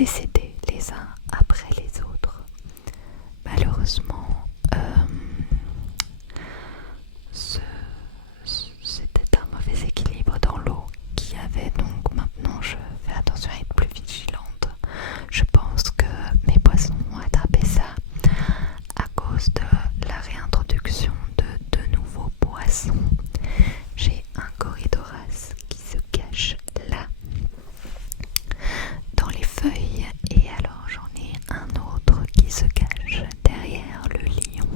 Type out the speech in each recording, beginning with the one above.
décédés les uns après les autres. Malheureusement, c'était un mauvais équilibre dans l'eau qui avait, donc maintenant je fais attention à être plus vigilante. Je pense que mes poissons ont attrapé ça à cause de la réintroduction de nouveaux poissons. J'ai un Corydoras qui se cache là dans les feuilles, et alors j'en ai un autre qui se cache derrière le lion.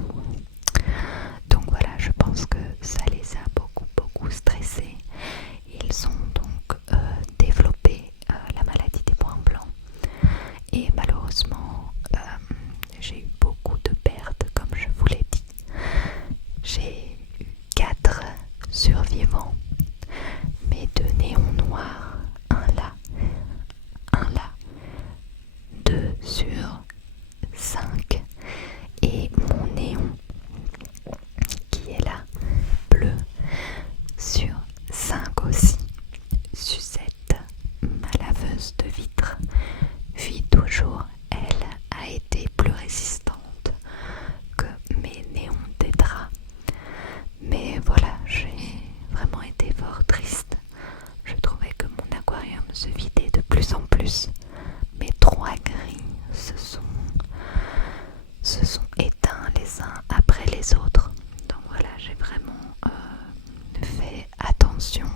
Donc voilà, je pense que ça les a beaucoup stressés. Ils ont donc développé la maladie des points blancs, et malheureusement j'ai eu beaucoup de pertes, comme je vous l'ai dit. J'ai eu 4 survivants, mais 2 néons noirs, un là, 2 sur 5, et mon néon qui est là, bleu, sur 5 aussi. Suzette, ma laveuse de vitres, vit toujours. Elle a été plus résistante que mes néons tétras. Mais voilà, j'ai vraiment été fort triste. Je trouvais que mon aquarium se vidait de plus en plus. Mes 3 grilles se sont éteints les uns après les autres. Donc voilà, j'ai vraiment fait attention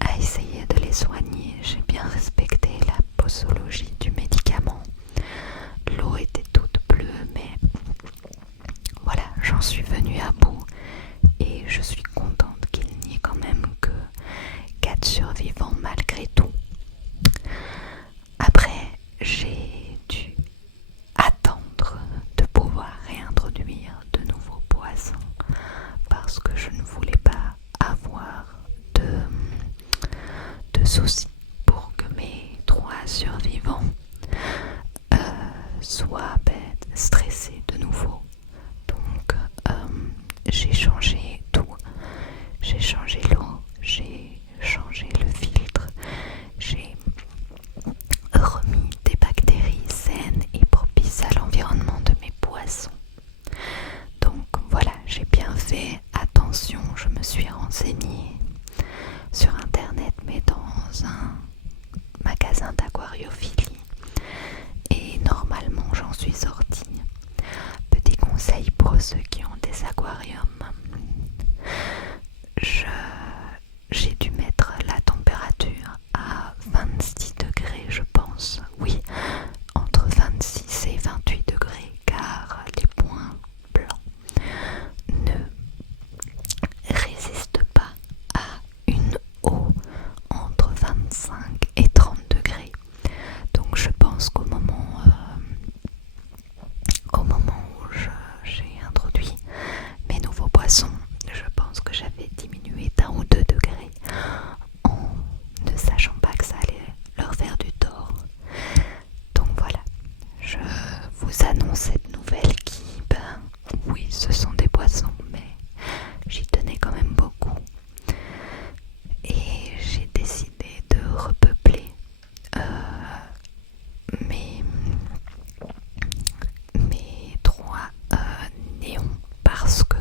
à essayer de les soigner. J'ai bien respecté la posologie du médicament. L'eau était toute bleue, mais voilà, j'en suis venue à bout et je suis contente qu'il n'y ait quand même que 4 survivants malgré tout. Après, j'ai dû attendre de pouvoir réintroduire de nouveaux poissons parce que je ne voulais pas avoir de soucis pour que mes 3 survivants soient stressés de nouveau. Donc j'ai changé tout. J'ai changé l'eau, j'ai changé le filtre, j'ai remis des bactéries saines et propices à l'environnement de mes poissons. Donc voilà, j'ai bien fait attention. Je me suis renseignée sur internet, mais dans un magasin d'aquariophilie, et normalement j'en suis sortie. Petit conseil pour ceux qui ont des aquariums, j'ai dû mettre la température à 26 degrés, je pense. Oui, entre 26 et 28 degrés, car les points blancs ne résistent pas à une eau entre 25 et 30 degrés. Donc je pense qu'au moment où j'ai introduit mes nouveaux poissons, je pense que j'avais diminué d'1 ou 2 degrés en ne sachant pas que ça allait leur faire du tort. Donc voilà, je vous annonce cette nouvelle qui, oui, ce sont des poissons, mais j'y tenais quand même beaucoup. Et j'ai décidé de repeupler mes 3 néons parce que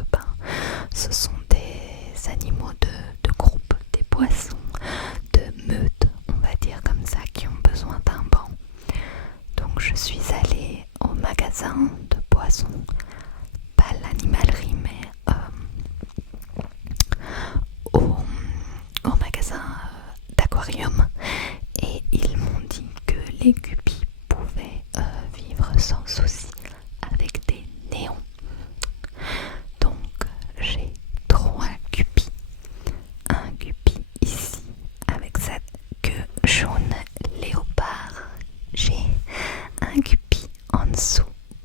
ce sont des animaux de groupe, des poissons de meute, on va dire comme ça, qui ont besoin d'un banc. Donc je suis allée au magasin de poissons, pas l'animalerie, mais au magasin d'aquarium, et ils m'ont dit que les guppies pouvaient vivre sans souci avec des néons. Donc j'ai 3 guppies. Un guppy ici avec sa queue jaune léopard. J'ai un guppy en dessous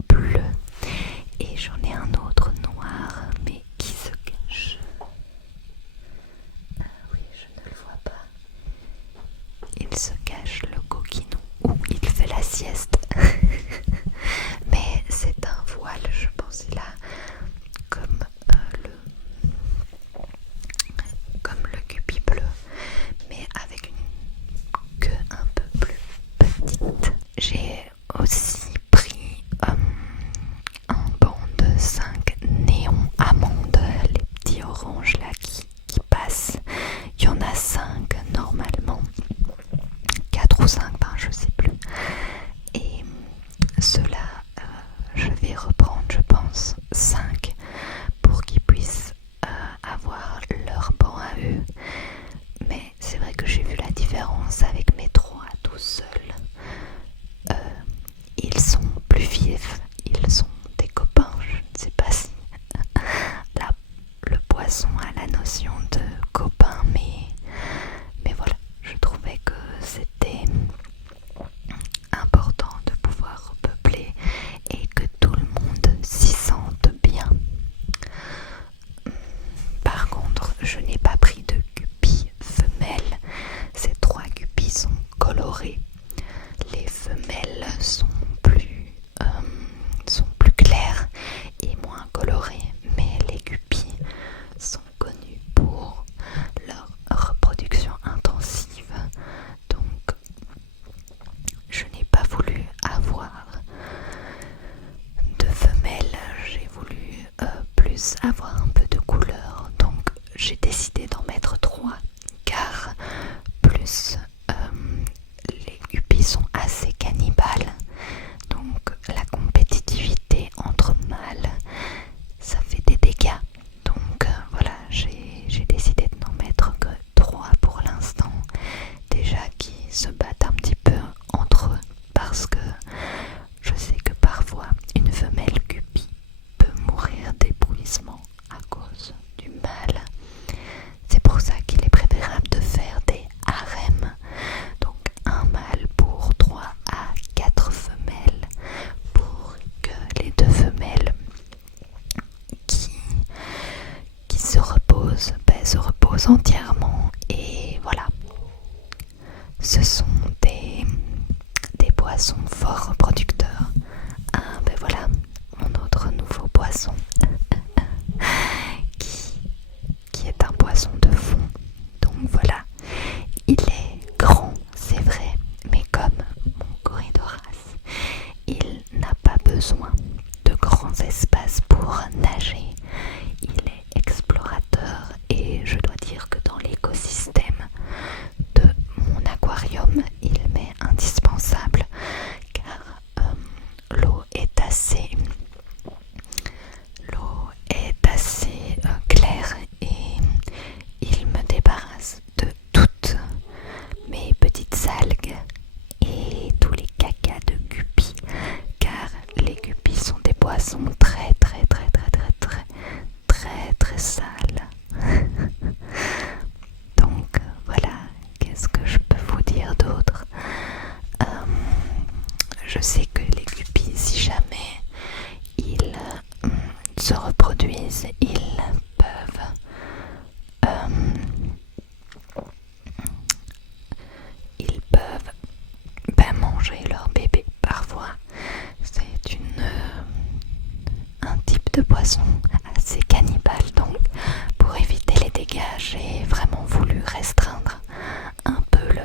bleu, et j'en ai un autre noir mais qui se cache. Oui, je ne le vois pas. Il se cache, le coquinou, ou il fait la sieste. Mais c'est un voile, je pense. Il a comme le guppy bleu, mais avec une queue un peu plus petite. J'ai colorées. Les femelles sont plus claires et moins colorées, mais les guppies sont connues pour leur reproduction intensive. Donc je n'ai pas voulu avoir de femelles, j'ai voulu plus avoir un peu de couleur. Donc j'ai décidé d'en mettre 3 car plus les guppies sont assez cannibales, donc la compétitivité entre mâles ça fait des dégâts. Donc voilà, j'ai décidé de n'en mettre que 3 pour l'instant, déjà qui se battent un petit peu entre eux, parce que je sais que parfois une femelle guppy peut mourir d'épuisement à cause du mâle. C'est pour ça qu'il est préférable de faire des harems, donc un mâle pour 3 à 4 femelles, pour que les 2 femelles qui se reposent entièrement. Et voilà, ce sont des poissons fort reproducteurs. Ah ben voilà, mon autre nouveau poisson qui est un poisson de fond. Donc voilà, il est grand, c'est vrai, mais comme mon corydoras, il n'a pas besoin de grands espaces pour nager. Il est explorateur et je dois dire que dans l'écosystème de mon aquarium, il m'est indispensable car l'eau est assez claire et il me débarrasse de toutes mes petites algues et tous les cacas de guppies, car les guppies sont des poissons très sales. Donc voilà, qu'est-ce que je peux vous dire d'autre? Je sais que les guppies, si jamais ils se reproduisent, ils peuvent manger leur bébé. Parfois c'est un type de poisson assez cannibale, donc pour éviter les dégâts j'ai vraiment voulu restreindre un peu le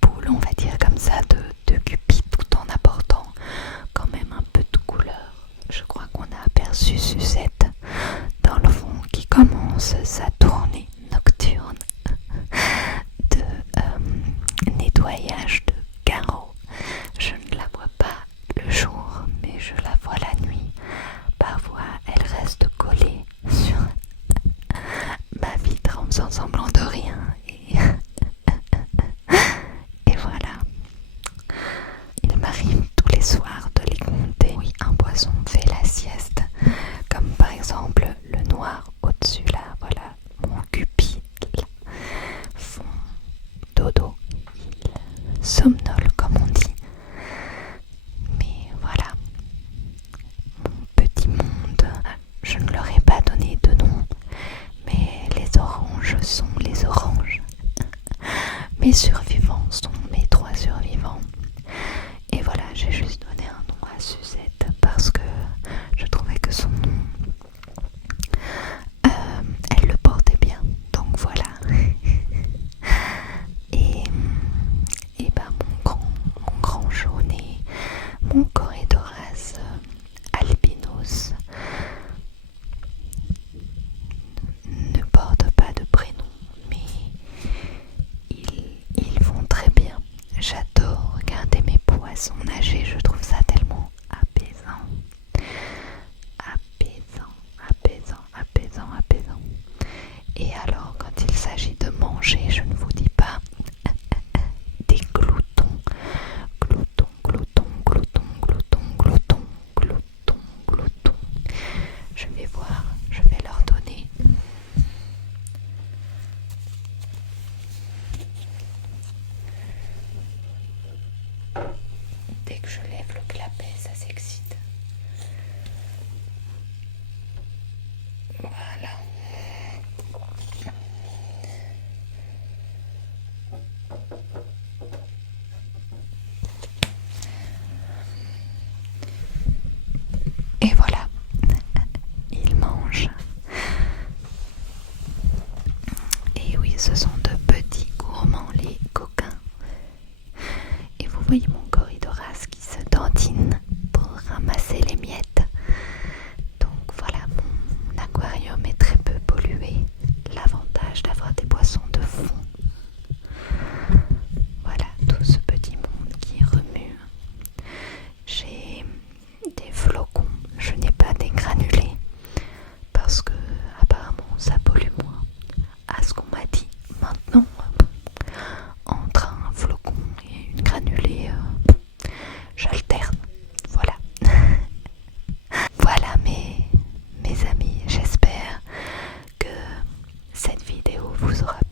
pool, on va dire comme ça, de guppies, tout en apportant quand même un peu de couleur. Je crois qu'on a aperçu Suzette dans le fond qui commence sa tournée nocturne de nettoyage de carreaux. Je ne la vois pas le jour, mais je la vois la nuit. Parfois elle reste collée sur ma vitre en faisant semblant de rien et voilà. Il m'arrive tous les soirs de les compter. Oui, un poisson fait la sieste, comme par exemple le noir au-dessus là, voilà, mon guppy font dodo, ils somnolent comme on dit. Mais voilà, mon petit monde, je ne leur ai pas donné de nom, mais les oranges sont les oranges. Mes survivants sont mes 3 survivants. Et voilà, j'ai juste donné un nom à Suzette parce que je trouvais que son nom, elle le portait bien. Donc voilà. Et ben mon grand jaunet, mon corydoras albinos ne porte pas de prénom, mais ils vont très bien. J'adore regarder mes poissons nager, je trouve ça tellement apaisant. Apaisant. Et alors, quand il s'agit de manger, je ne vous dis pas, des gloutons. Je vais voir, je vais leur donner. Dès que je lève le clapet, ça s'excite. Voilà. vous aura